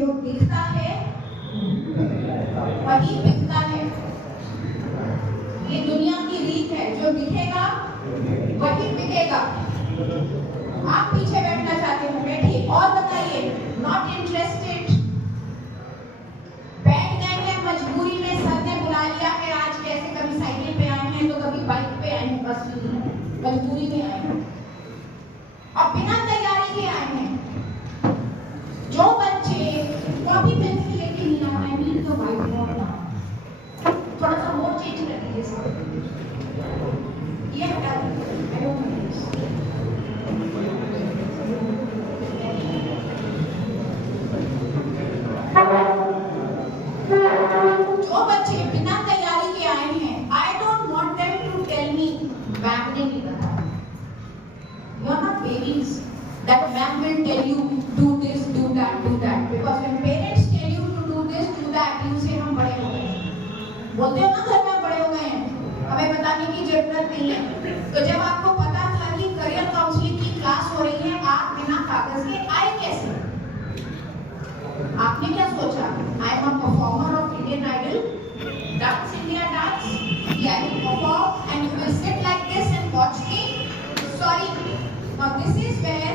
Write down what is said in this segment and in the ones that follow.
जो दिखता है वही बिकता है। ये दुनिया की रीत है, जो दिखेगा वही बिकेगा। आप पीछे बैठना चाहते हो, बैठिए और बताइए, नॉट इंटरेस्टेड, बैठ गए हैं मजबूरी में, सर ने बुला लिया है, आज कैसे कभी साइकिल पे आए हैं तो कभी बाइक पे आए हैं, बस मजबूरी में आए हैं और बिना तैयारी के आए हैं। जो बच्चे कॉपी पेंसिल लेके नहीं आ रहे हैं तो व्हाइट बोर्ड थोड़ा सा मोड चेंज कर दीजिए सर, ये हटा दीजिए। जो बच्चे बिना तैयारी के आए हैं, I don't want them to tell me ma'am ने नहीं बताया। You are not babies that ma'am will tell you do this, do that, because when parents tell you to do this, do that, you say हम बड़े हो गए। बोलते हो ना घर में बड़े हो गए हैं, हमें बताने की जरूरत नहीं है। तो जब आपको पता था कि करियर काउंसलिंग की क्लास हो रही है, आप बिना कागज के आए कैसे? आपने क्या सोचा? I am a performer of Indian Idol, Dance India Dance, yeah, I will perform and you will sit like this and watch me? Sorry. Now this is where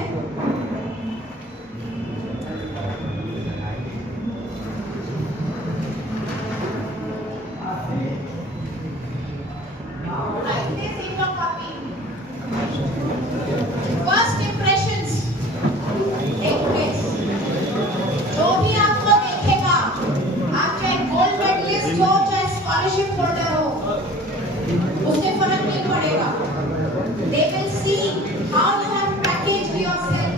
write this in your copy. First impressions take place. जो भी आपको देखेगा, आप चाहे gold medallist हो चाहे scholarship holder हो, उससे फर्क नहीं पड़ेगा। They will see how you have packaged yourself.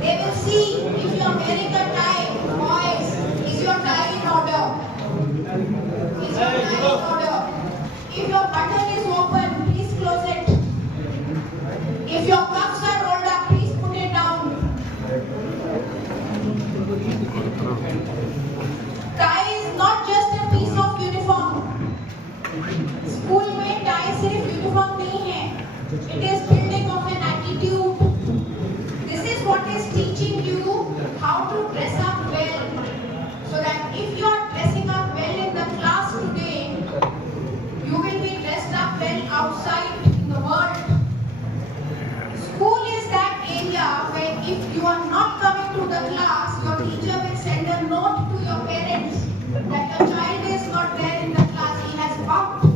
They will see if you are wearing a tie. Boys, is your tie in order? Is your tie in order? If your button is open, please close it. If your cuffs are rolled up, please put it down. Tie is not just a piece of uniform. School में tie सिर्फ uniform नहीं है, it is building of an attitude. This is what is teaching you how to dress up well, so that if you are dressing up well in the class today, you will be dressed up well outside in the world. School is that area where if you are not coming to the class, your teacher will send a note to your parents that your child is not there in the class, he has bunked.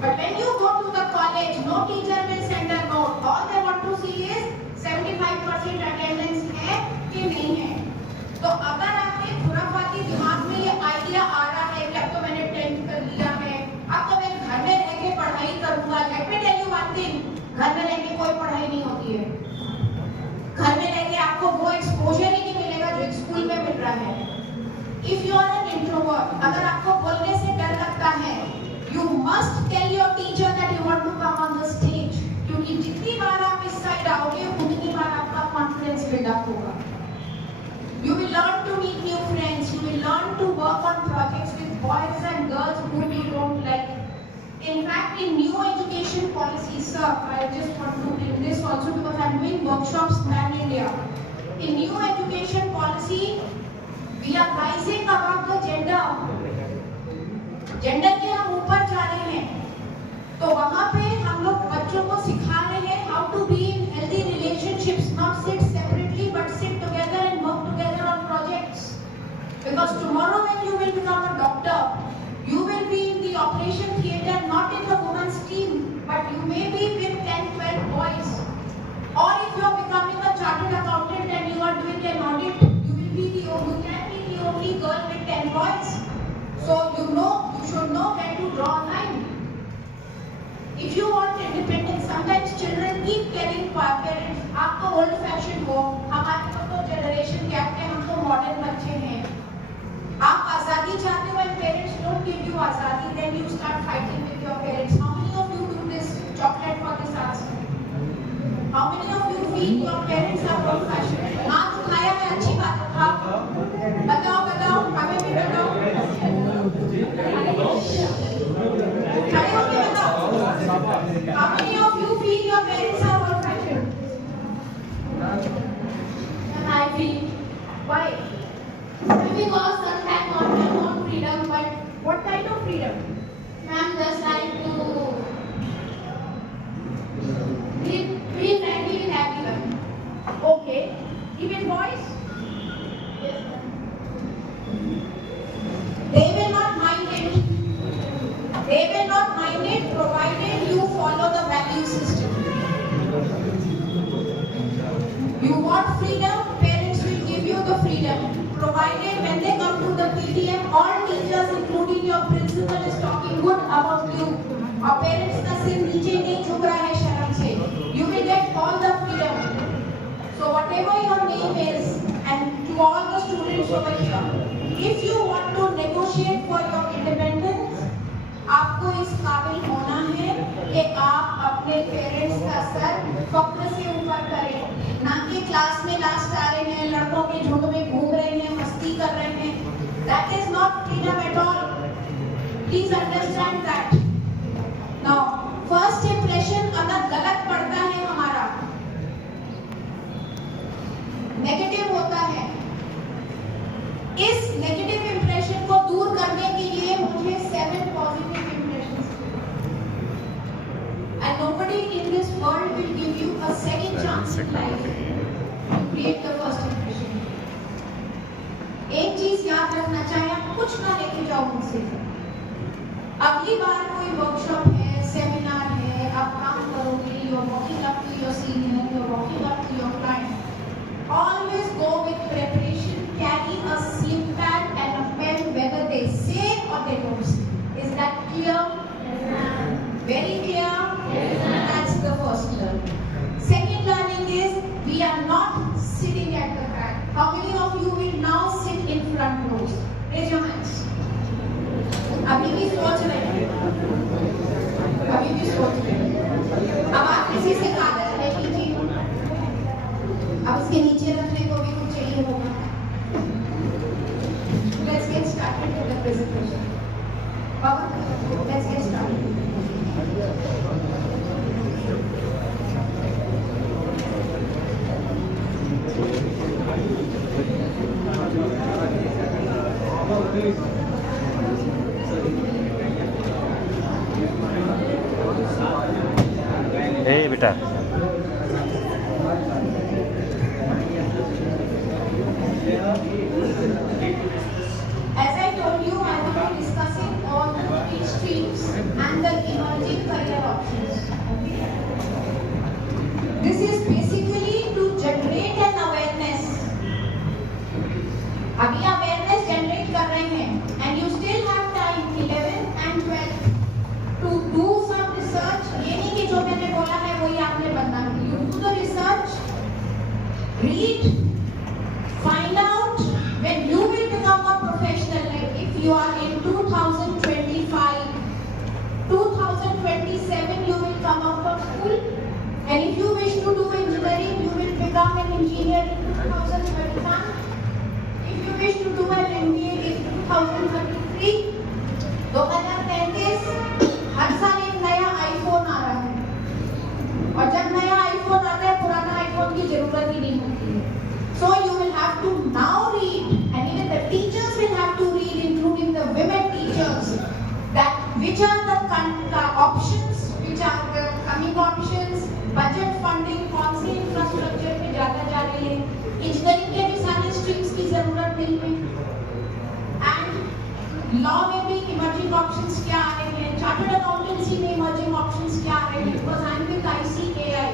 But when you go to the college, no teacher will send a note. All they want to see is 75% attendance है कि नहीं है। तो अगर आपके खुराफाती दिमाग में ये आइडिया आ रहा है कि अब तो मैंने 10th कर लिया है, अब तो मैं घर में रह के पढ़ाई करूंगा, let me tell you one thing, घर में रह के कोई पढ़ाई नहीं होती है। घर में रह के आपको वो एक्सपोजर ही नहीं मिलेगा जो स्कूल में मिल रहा है। If you are an introvert, अगर आपको बोलने से डर लगता है, you must tell your teacher that you want to come on the stage, क्योंकि जितनी बार आप इस साइड आओगे उतनी बार आपका कॉन्फिडेंस बिल्डअप होगा। You will learn to meet new friends, you will learn to work on projects with boys and girls whom you don't like. In fact, in new education policy, sir, I just want to bring this also because I am doing workshops pan India. In new education policy, we are rising above the gender. Gender के हम ऊपर जा रहे हैं, तो वहाँ पे हम लोग बच्चों को सिखा रहे हैं how to be in healthy relationships, not sit separately but sit together and work together on projects. Because tomorrow when you will become a doctor, you will be in the operation theatre, not in the women's team, but you may be with 10-12 boys. Or if you are becoming a chartered accountant and you are doing an audit, you can be the only girl with 10 boys. So you should know when to draw a line. If you want independence, sometimes children keep telling parents, आप तो old fashioned हो, हमारे तो generation gap के हम तो modern बच्चे हैं। आप आजादी चाहते हो, and parents don't give you आजादी, then you start fighting with your parents. How many of you do this chocolate for this answer? How many of you feel your parents are old fashioned? हाथ उठाया है, अच्छी बात उठाओ, बताओ, हमें भी बताओ। How many of you feel your parents are old fashioned? And I feel, why? with boys? They will not mind it. They will not mind it provided you follow the value system. You want freedom, parents will give you the freedom. Provided when they come to the PTM, all teachers including your principal is talking good about you. और parents का सिर नीचे नहीं झुक रहा है शर्म से. You will get all the freedom. So whatever your name is, and to all the students over here, if you want to negotiate for your independence, आपको इस काबिल होना है कि आप अपने पेरेंट्स का सर फक्र से ऊपर करें, ना कि क्लास में लास्ट आ रहे हैं, लड़कों के झुंड में घूम रहे हैं, मस्ती कर रहे हैं. That is not freedom at all. Please understand that. Now, first impression अगर गलत पड़ता है हमारा, नेगेटिव होता है, इस नेगेटिव इंप्रेशन को दूर करने के लिए मुझे 7 positive impressions, and nobody in this world will give you a second chance in life to create the first impression. एक चीज याद रखना चाहिए, आप कुछ ना लेके जाओ मुझसे. अगली बार कोई वर्कशॉप है, सेमिनार है, आप काम करोगे, you're walking up to your senior, you're walking up to your client. Always go with preparation. Carry a slip pad and a pen, whether they say or they don't say. Is that clear? Yes, ma'am. Very clear? Yes, ma'am. That's the first learning. Second learning is we are not sitting at the back. How many of you will now sit in front rows? Raise your hands. अभी भी सोच रहे हैं? अभी भी सोच रहे हैं? अब आप किसी से कागज ले लीजिए. अब इसके नीचे रखने को भी कुछ चाहिए होगा. Let's get started with the presentation. Baba, let's get started. Hey, बेटा. As I told you, I will be discussing all the three streams and the emerging career options. This is basically to generate an awareness. अभी awareness generate कर रहे हैं, and you still have time 11th and 12th to do some research. ये नहीं कि जो मैंने बोला है वही आपने बनना है. You do the research, read, find out when you will become a professional. Like if you are in 2025, 2027 you will come out of school, and if you wish to do engineering, you will become an engineer in 2031. If you wish to do an MBA in 2033, 2035 हर साल एक नया iPhone आ रहा है, और जब नया iPhone आता है पुराना आईफोन की जरूरत ही नहीं होती है. So you will have to now read, and even the teachers will have to read, including the women teachers, that which are the options, which are the coming options, budget funding, कौन से infrastructure पे ज़्यादा जा रही है, engineering के भी सारे streams की जरूरत नहीं है, and law में भी emerging options क्या आ रहे हैं, chartered accountancy में emerging options क्या आ रहे हैं, because I am with ICAI.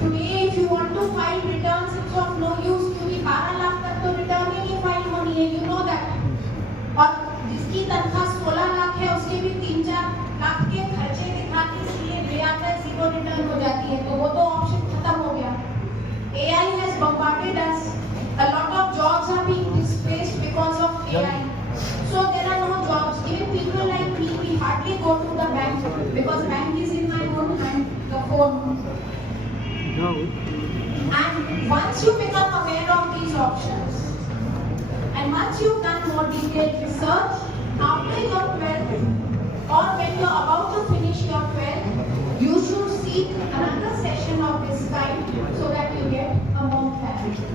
Today, if you want to file returns, it's of no use क्योंकि 12 लाख तक तो रिटर्न ही नहीं फाइल होनी है, you know that. और जिसकी तनख्वाह 16 लाख है, उसके भी 3-4 लाख के खर्चे दिखाती इसलिए ले आता है, जीरो रिटर्न हो जाती है, तो वो तो ऑप्शन खत्म हो गया. AI has bombarded us. A lot of jobs are being displaced because of AI. So there are no jobs. Even people like me, we hardly go to the bank because bank is in my own hand, the phone. And once you become aware of these options, and once you've done more detailed research, after your 12th, or when you're about to finish your 12th, you should seek another session of this kind so that you get a more clarity.